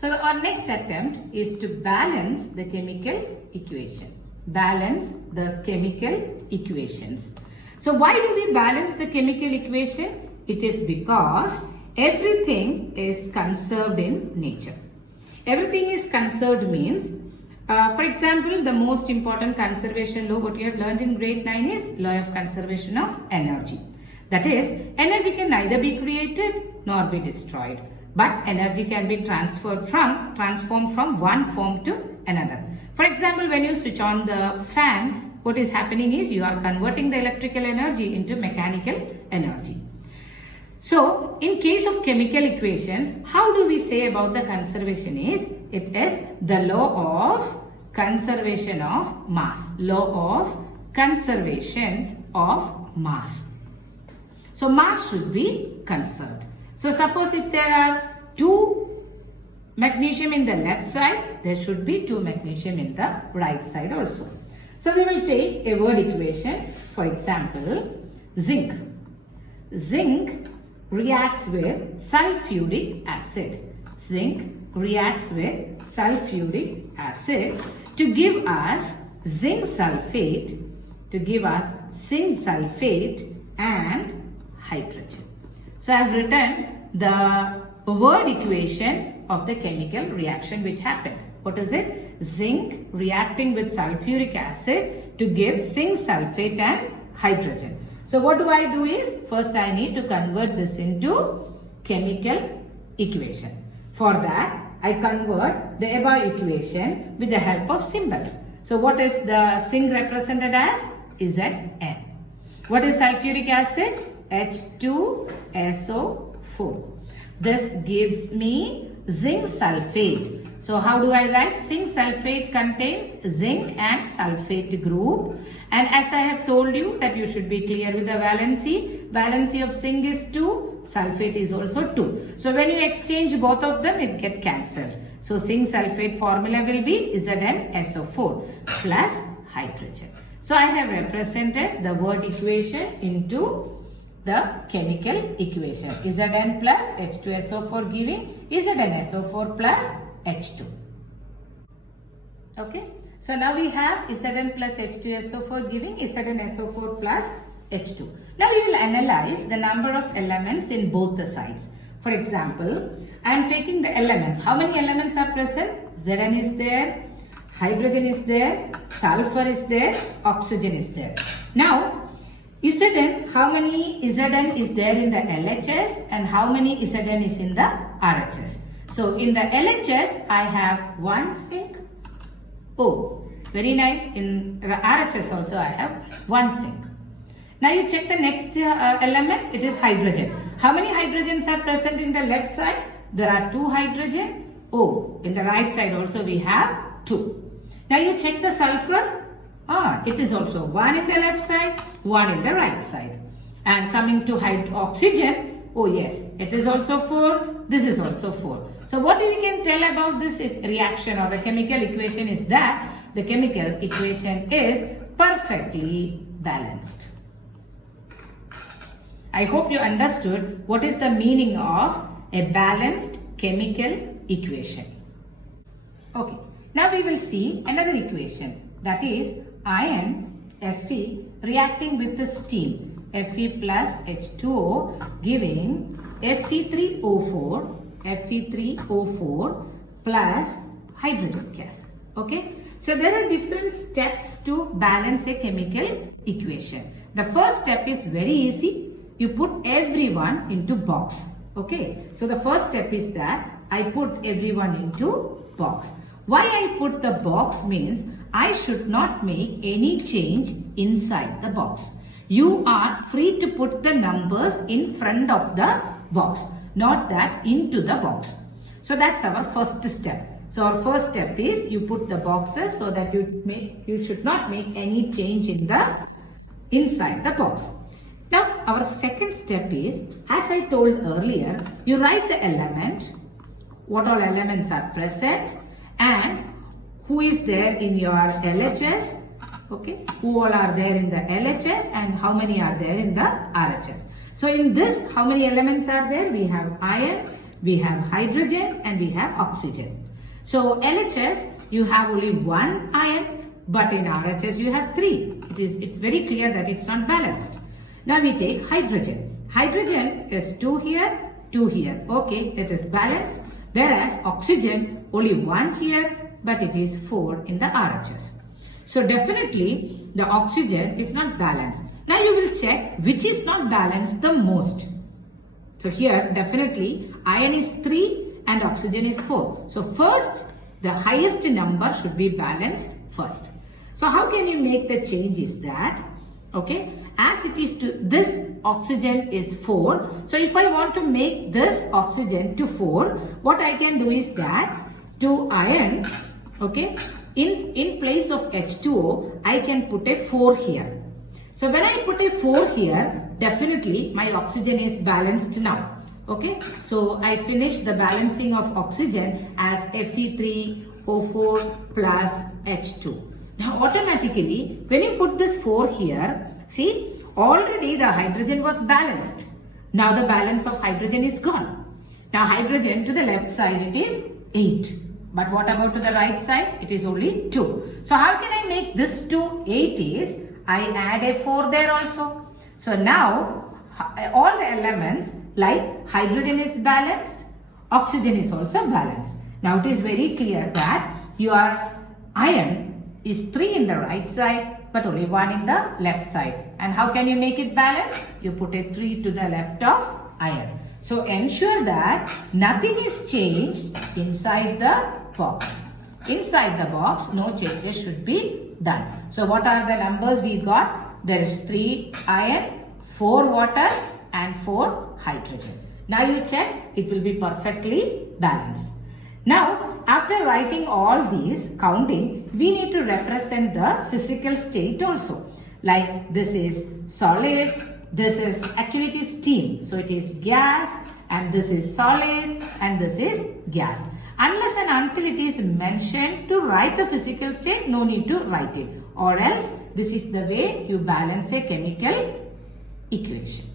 So our next attempt is to balance the chemical equation. Balance the chemical equations. So why do we balance the chemical equation? It is because everything is conserved in nature. Everything is conserved means, for example, the most important conservation law what you have learned in grade 9 is law of conservation of energy. That is, energy can neither be created nor be destroyed, but energy can be transformed from one form to another. For example, when you switch on the fan, what is happening is you are converting the electrical energy into mechanical energy. So, in case of chemical equations, how do we say about the conservation is, it is the law of conservation of mass. Law of conservation of mass. So, mass should be conserved. So, suppose if there are 2 magnesium in the left side, there should be 2 magnesium in the right side also. So, we will take a word equation. For example, zinc. Zinc reacts with sulfuric acid. Zinc reacts with sulfuric acid to give us zinc sulfate, and hydrogen. So I have written the word equation of the chemical reaction which happened. What is it? Zinc reacting with sulfuric acid to give zinc sulfate and hydrogen. So what do I do is, first I need to convert this into chemical equation. For that, I convert the above equation with the help of symbols. So what is the zinc represented as? Zn. What is sulfuric acid? H2SO4. This gives me zinc sulfate. So how do I write? Zinc sulfate contains zinc and sulfate group. And as I have told you that you should be clear with the valency. Valency of zinc is 2, sulfate is also 2. So when you exchange both of them, it gets cancelled. So zinc sulfate formula will be ZnSO4 plus hydrogen. So I have represented the word equation into the chemical equation. Zn plus H2SO4 giving ZnSO4 plus H2. Okay. So now we have Zn plus H2SO4 giving ZnSO4 plus H2. Now we will analyze the number of elements in both the sides. For example, I am taking the elements. How many elements are present? Zn is there, hydrogen is there, sulfur is there, oxygen is there. Now, Zn, how many Zn is there in the LHS and how many Zn is in the RHS? So in the LHS, I have 1 zinc. Oh, very nice. In RHS also I have 1 zinc. Now you check the next element. It is hydrogen. How many hydrogens are present in the left side? There are 2 hydrogen. Oh, in the right side also we have 2. Now you check the sulfur. It is also 1 in the left side, 1 in the right side. And coming to oxygen, oh yes, it is also 4, this is also 4. So what we can tell about this reaction or the chemical equation is that the chemical equation is perfectly balanced. I hope you understood what is the meaning of a balanced chemical equation. Okay, now we will see another equation, that is iron Fe reacting with the steam Fe plus H2O giving Fe3O4 plus hydrogen gas. Okay, so there are different steps to balance a chemical equation. The first step is very easy. You put everyone into box. Okay, so the first step is that I put everyone into box. Why I put the box means I should not make any change inside the box. You are free to put the numbers in front of the box, not that into the box. So that's our first step. So our first step is you put the boxes so that you should not make any change in the inside the box. Now our second step is, as I told earlier, you write the element, what all elements are present and who is there in your LHS, okay, who all are there in the LHS and how many are there in the RHS. So in this, how many elements are there? We have iron, We have hydrogen and we have oxygen. So LHS, you have only one ion, but in RHS you have three. It's very clear that it's not balanced. Now we take hydrogen. Hydrogen is 2 here, 2 here. Okay, that is balanced. Whereas oxygen, only 1 here, but it is 4 in the RHS. So definitely the oxygen is not balanced. Now you will check which is not balanced the most. So here definitely iron is 3 and oxygen is 4. So first the highest number should be balanced first. So how can you make the change is that, okay, as it is to this oxygen is 4. So if I want to make this oxygen to 4, what I can do is that to iron, okay, in place of H2O, I can put a 4 here. So when I put a 4 here, definitely my oxygen is balanced now. Okay, so I finish the balancing of oxygen as Fe3O4 plus H2. Now automatically, when you put this 4 here, see, already the hydrogen was balanced. Now the balance of hydrogen is gone. Now hydrogen to the left side it is 8. But what about to the right side? It is only 2. So how can I make this to 8 is, I add a 4 there also. So now all the elements like hydrogen is balanced, oxygen is also balanced. Now it is very clear that your iron is 3 in the right side but only 1 in the left side. And how can you make it balanced? You put a 3 to the left of iron. So ensure that nothing is changed inside the box. Inside the box, no changes should be done. So what are the numbers we got? There is 3 iron, 4 water and 4 hydrogen. Now you check, it will be perfectly balanced. Now, after writing all these, counting, we need to represent the physical state also. Like this is solid, this is, actually it is steam. So it is gas and this is solid and this is gas. Unless and until it is mentioned to write the physical state, no need to write it. Or else, this is the way you balance a chemical equation.